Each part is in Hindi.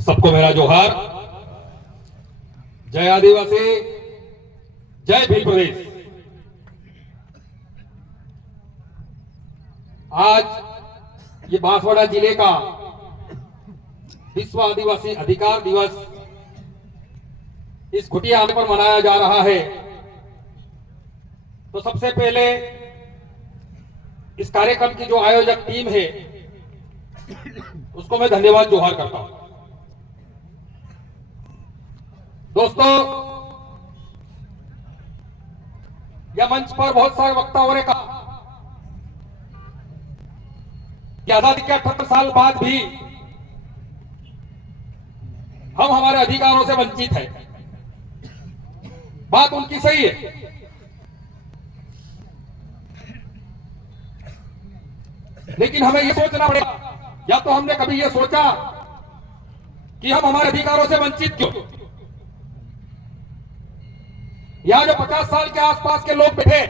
सबको मेरा जोहार। जय आदिवासी, जय भील प्रदेश। आज ये बांसवाड़ा जिले का विश्व आदिवासी अधिकार दिवस इस खुटिया पर मनाया जा रहा है। तो सबसे पहले इस कार्यक्रम की जो आयोजक टीम है उसको मैं धन्यवाद जोहार करता हूं। दोस्तों, यह मंच पर बहुत सारे वक्ताओं ने कहा कि आजादी के 78 साल बाद भी हम हमारे अधिकारों से वंचित हैं। बात उनकी सही है, लेकिन हमें यह सोचना पड़ेगा, या तो हमने कभी यह सोचा कि हम हमारे अधिकारों से वंचित क्यों। यहां जो 50 साल के आसपास के लोग बैठे,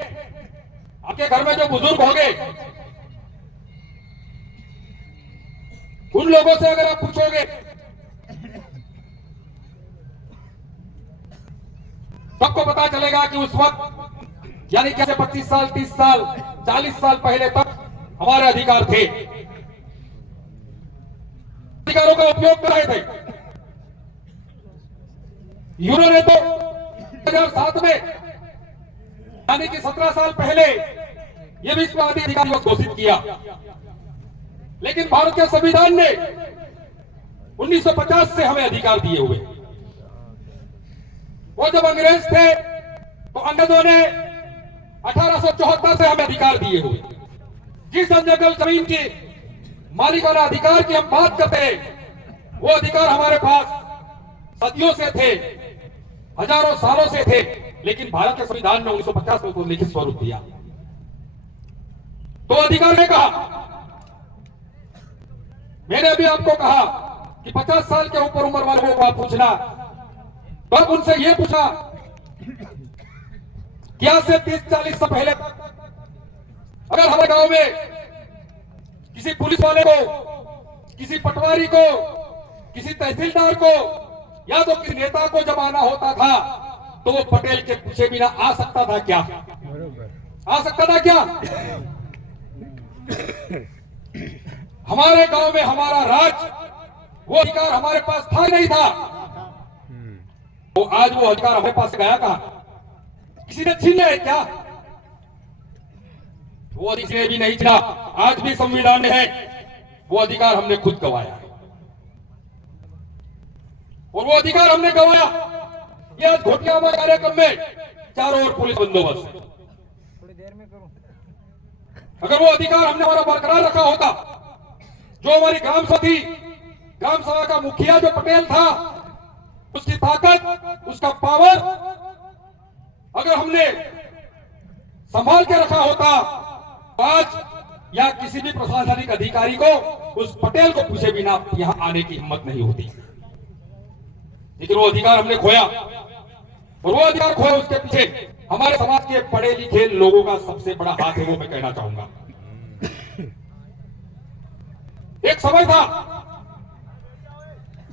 आपके घर में जो बुजुर्ग हो गए, उन लोगों से अगर आप पूछोगे सबको पता चलेगा कि उस वक्त यानी कैसे 25 साल, 30 साल, 40 साल पहले तक हमारे अधिकार थे। अधिकारों का उपयोग कर रहे थे। यूरो ने तो 2007 में यानी कि 17 साल पहले यह विश्व अधिकार दिवस घोषित किया, लेकिन भारत के संविधान ने 1950 से हमें अधिकार दिए हुए। वो जब अंग्रेज थे तो अंग्रेजों ने 1874 से हमें अधिकार दिए हुए। जिस जंगल जमीन की मालिकाना अधिकार की हम बात करते हैं, वो अधिकार हमारे पास सदियों से थे, हजारों सालों से थे, लेकिन भारत के संविधान ने 1950 में उसको लिखित स्वरूप दिया। तो अधिकार ने कहा, मैंने अभी आपको कहा कि 50 साल के ऊपर उम्र वालों को आप पूछना, तब उनसे यह पूछा क्या से 30-40 साल पहले अगर हमारे गांव में किसी पुलिस वाले को, किसी पटवारी को, किसी तहसीलदार को या तो किसी नेता को जब आना होता था तो वो पटेल के पूछे बिना आ सकता था क्या? आ सकता था क्या? हमारे गांव में हमारा राज, वो अधिकार हमारे पास था नहीं था। तो आज वो अधिकार हमारे पास गया कहां? किसी ने छीन लिया क्या? वो अधिकार भी नहीं छीना, आज भी संविधान में है, वो अधिकार हमने खुद गंवाया और वो अधिकार हमने गंवाया। ये आज घोटियाबाद कार्यक्रम में चारों ओर पुलिस बंदोबस्त है। अगर वो अधिकार हमने हमारा बरकरार रखा होता, जो हमारी ग्राम सभा थी, ग्राम सभा का मुखिया जो पटेल था, उसकी ताकत, उसका पावर अगर हमने संभाल के रखा होता, आज या किसी भी प्रशासनिक अधिकारी को उस पटेल को पूछे बिना यहां आने की हिम्मत नहीं होती। लेकिन वो अधिकार हमने खोया, और वो अधिकार खोया उसके पीछे हमारे समाज के पढ़े लिखे लोगों का सबसे बड़ा हाथ है, वो मैं कहना चाहूंगा। एक समय था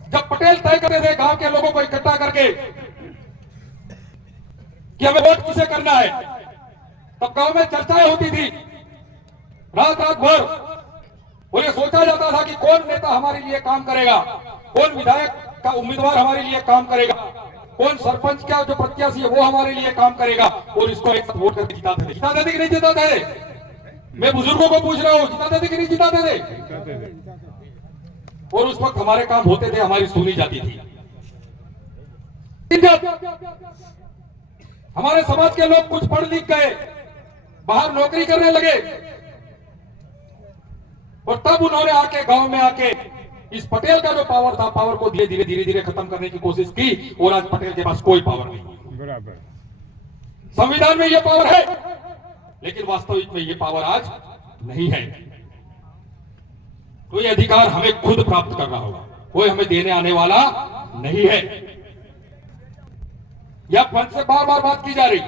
जब पटेल तय करते थे गांव के लोगों को इकट्ठा करके कि हमें वोट किसे करना है, तब गांव में चर्चाएं होती थी रात रात भर, और ये सोचा जाता था कि कौन नेता हमारे लिए काम करेगा, कौन विधायक का उम्मीदवार हमारे लिए काम करेगा, कौन सरपंच का जो प्रत्याशी है वो हमारे लिए काम करेगा, और इसको एक साथ वोट करके जिताते थे। जिताते थे कि नहीं जिताते थे? मैं बुजुर्गों को पूछ रहा हूं, जिताते थे कि नहीं जिताते थे? और उस वक्त हमारे काम होते थे, हमारी सुनी जाती थी। हमारे समाज के लोग कुछ पढ़ लिख गए, बाहर नौकरी करने लगे, और तब उन्होंने आके गांव में आके इस पटेल का जो पावर था, पावर को धीरे धीरे धीरे धीरे खत्म करने की कोशिश की, और आज पटेल के पास कोई पावर नहीं। बराबर संविधान में यह पावर है, लेकिन वास्तविक में यह पावर आज नहीं है। तो ये अधिकार हमें खुद प्राप्त करना होगा, कोई हमें देने आने वाला नहीं है। यह मंच से बार बार बात की जा रही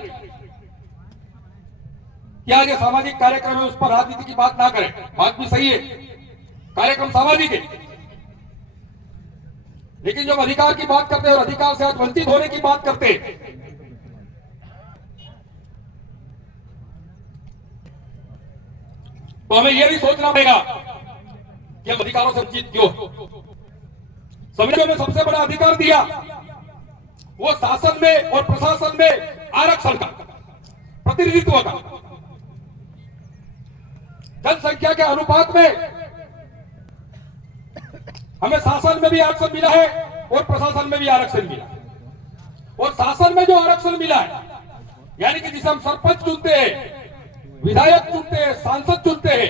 कि आज सामाजिक कार्यक्रम है, उस पर राजनीति की बात ना करें। बात भी सही है, कार्यक्रम सामाजिक है, लेकिन जब अधिकार की बात करते और अधिकार से आज वंचित होने की बात करते, तो हमें यह भी सोचना पड़ेगा कि हम अधिकारों से वंचित क्यों। संविधान में सबसे बड़ा अधिकार दिया वो शासन में और प्रशासन में आरक्षण का, प्रतिनिधित्व का। जनसंख्या के अनुपात में हमें शासन में भी आरक्षण मिला है और प्रशासन में भी आरक्षण मिला। और शासन में जो आरक्षण मिला है, यानी कि जिसे हम सरपंच चुनते हैं, विधायक चुनते हैं, सांसद चुनते हैं,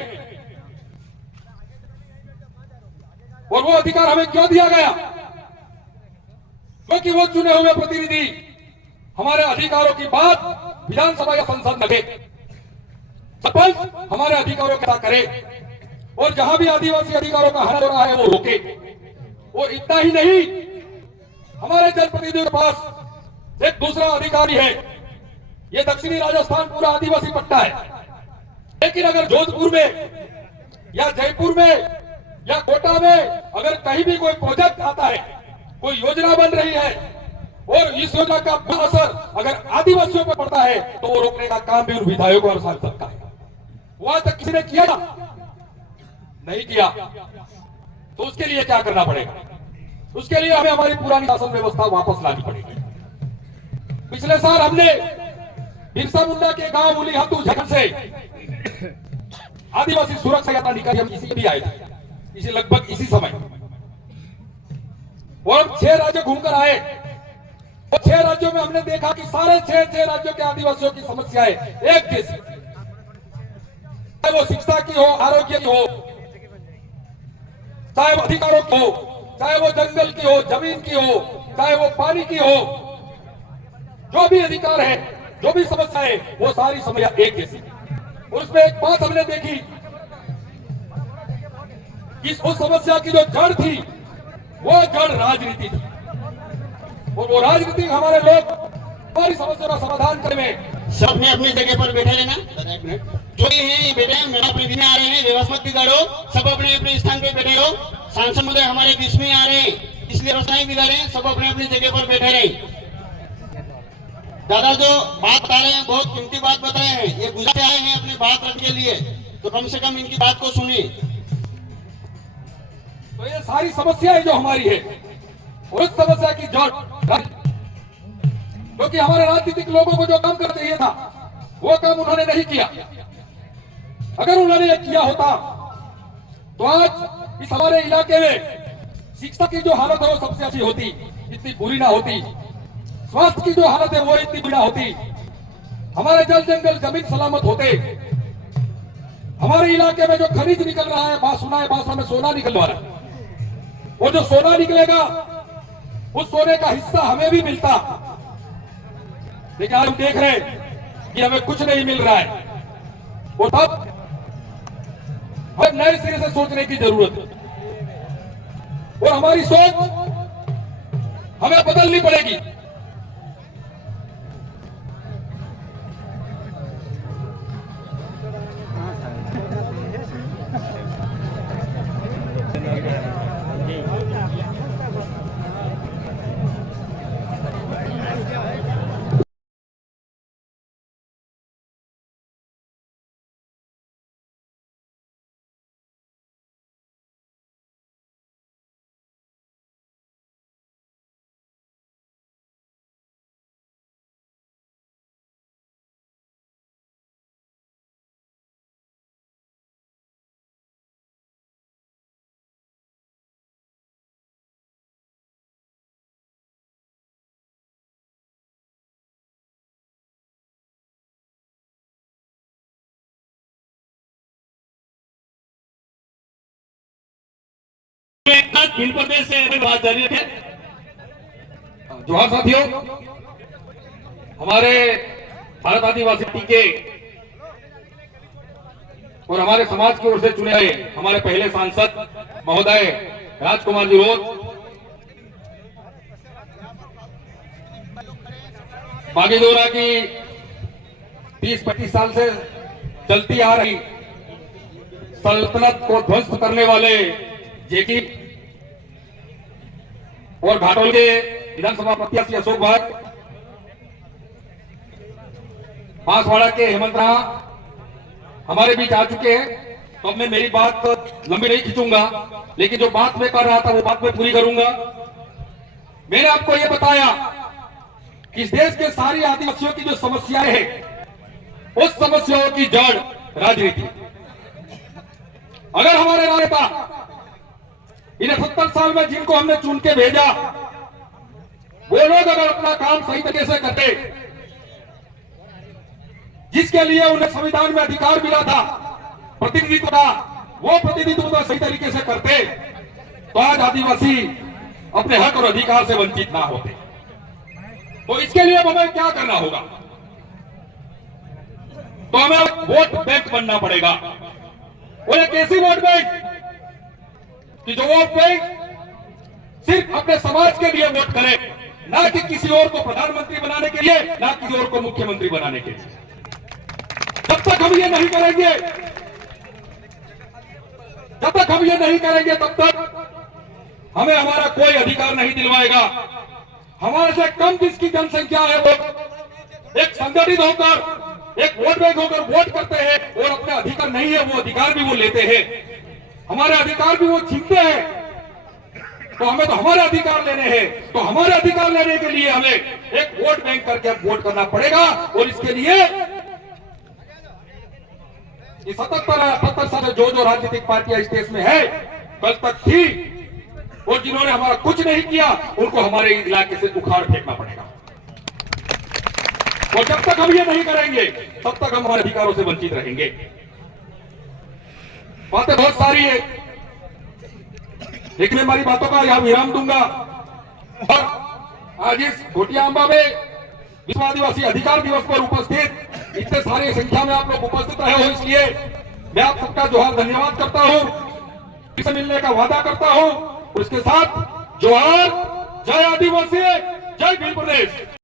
और वो अधिकार हमें क्यों दिया गया? क्योंकि वो चुने हुए प्रतिनिधि हमारे अधिकारों की बात विधानसभा या संसद में रखे, सरपंच हमारे अधिकारों की बात करे, और जहां भी आदिवासी अधिकारों का हनन हो रहा है वो रोके। और इतना ही नहीं, हमारे जनप्रतिनिधियों के पास एक दूसरा अधिकारी है। ये दक्षिणी राजस्थान पूरा आदिवासी पट्टा है, लेकिन अगर जोधपुर में या जयपुर में या कोटा में अगर कहीं भी कोई प्रोजेक्ट आता है, कोई योजना बन रही है, और इस योजना का बुरा असर अगर आदिवासियों पर पड़ता है, तो वो रोकने का काम भी उन विधायकों और सांसद का है। वो आज तक किसी ने किया नहीं किया, तो उसके लिए क्या करना पड़ेगा? उसके लिए हमें हमारी पुरानी शासन व्यवस्था वापस लानी पड़ेगी। पिछले साल हमने बिरसा मुंडा के गांव उलीहातू झारखंड से आदिवासी सुरक्षा यात्रा निकाली। हम इसी भी आए थे, इसी लगभग इसी समय, और हम 6 राज्य घूमकर आए। और 6 राज्यों में हमने देखा कि सारे 6 राज्यों के आदिवासियों की समस्याएं एक जैसी, चाहे वो शिक्षा की हो, आरोग्य की हो, चाहे वो अधिकारों की हो, चाहे वो जंगल की हो, जमीन की हो, चाहे वो पानी की हो, जो भी अधिकार है, जो भी समस्या है, वो सारी समस्या एक जैसी। और उसमें एक बात हमने देखी कि उस समस्या की जो जड़ थी, वो जड़ राजनीति थी। और वो राजनीति हमारे लोग हमारी समस्या का समाधान करने में सब ने अपनी जगह पर बैठे रहना। जो भी है बैठे, मेरा प्रतिनिधि आ रहे हैं, व्यवस्था मत बिगाड़ो, सब अपने अपने स्थान पे बैठे रहो। सांसद महोदय हमारे बीच में आ रहे हैं, इसलिए व्यवस्थाएं बिगाड़े, सब अपने अपनी जगह पर बैठे रहे। दादा जो बात बता रहे हैं, बहुत कीमती बात बता रहे हैं, ये गुजरात से आए हैं अपनी बात रखने के लिए, तो कम से कम इनकी बात को सुनिए। तो ये सारी समस्याएं जो हमारी है, उस समस्या की जड़, क्योंकि हमारे राजनीतिक लोगों को जो काम करना चाहिए था, वो काम उन्होंने नहीं किया। अगर उन्होंने ये किया होता, तो आज इस हमारे इलाके में शिक्षा की जो हालत है वो सबसे अच्छी होती, इतनी बुरी ना होती। स्वास्थ्य की जो हालत है वो इतनी बुरी ना होती। हमारे जल जंगल जमीन सलामत होते। हमारे इलाके में जो खनिज निकल रहा है, सुना है बासरा में सोना निकल रहा है, वो जो सोना निकलेगा, उस सोने का हिस्सा हमें भी मिलता। लेकिन आज हम देख रहे हैं कि हमें कुछ नहीं मिल रहा है। वो तब हमें नए सिरे से सोचने की जरूरत है, और हमारी सोच हमें बदलनी पड़ेगी। भिल प्रदेश से बात जारी रखे। जोहार साथियों, हमारे भारत आदिवासी टीके और हमारे समाज की ओर से चुने गए हमारे पहले सांसद महोदय राजकुमार जी रोज बागीदोरा की 30-25 साल से चलती आ रही सल्तनत को ध्वस्त करने वाले जेकी और घाटोल के विधानसभा प्रत्याशी अशोक भाई, बांसवाड़ा के हेमंत राणा हमारे बीच आ चुके हैं। तो अब मैं मेरी बात लंबी नहीं खींचूंगा, लेकिन जो बात मैं कर रहा था वो बात मैं पूरी करूंगा। मैंने आपको ये बताया कि इस देश के सारी आदिवासियों की जो समस्याएं हैं, उस समस्याओं की जड़ राजनीति। अगर हमारे नेता इन 70 साल में जिनको हमने चुन के भेजा, वो लोग अगर अपना काम सही तरीके से करते, जिसके लिए उन्हें संविधान में अधिकार मिला था, प्रतिनिधित्व का, वो प्रतिनिधित्व सही तरीके से करते, तो आज आदिवासी अपने हक और अधिकार से वंचित ना होते। तो इसके लिए हमें क्या करना होगा? तो हमें वोट बैंक बनना पड़ेगा। और एक ऐसी वोट बैंक कि जो वोट बैंक सिर्फ अपने समाज के लिए वोट करे, ना कि किसी और को प्रधानमंत्री बनाने के लिए, ना किसी और को मुख्यमंत्री बनाने के लिए। जब तक हम ये नहीं करेंगे, तब तक हमें हमारा कोई अधिकार नहीं दिलवाएगा। हमारे से कम जिसकी जनसंख्या है, वो एक संगठित होकर, एक वोट बैंक होकर वोट करते हैं, और अपने अधिकार नहीं है वो अधिकार भी वो लेते हैं, हमारे अधिकार भी वो छीनते हैं। तो हमें तो हमारे अधिकार लेने हैं। तो हमारे अधिकार लेने के लिए हमें एक वोट बैंक करके वोट करना पड़ेगा। और इसके लिए 77 साल जो राजनीतिक पार्टियां इस देश में है, कल तक थी, और जिन्होंने हमारा कुछ नहीं किया, उनको हमारे इलाके से उखाड़ फेंकना पड़ेगा। और जब तक हम ये नहीं करेंगे, तब तक हम हमारे अधिकारों से वंचित रहेंगे। बातें बहुत सारी है, लेकिन मैं हमारी बातों का यहां विराम दूंगा। और आज इस घोटिया अंबा में विश्व आदिवासी अधिकार दिवस पर उपस्थित इतने सारी संख्या में आप लोग उपस्थित रहे हो, इसलिए मैं आप सबका जोहार धन्यवाद करता हूं। इससे मिलने का वादा करता हूं। उसके साथ जोहार, जय आदिवासी, जय भील प्रदेश।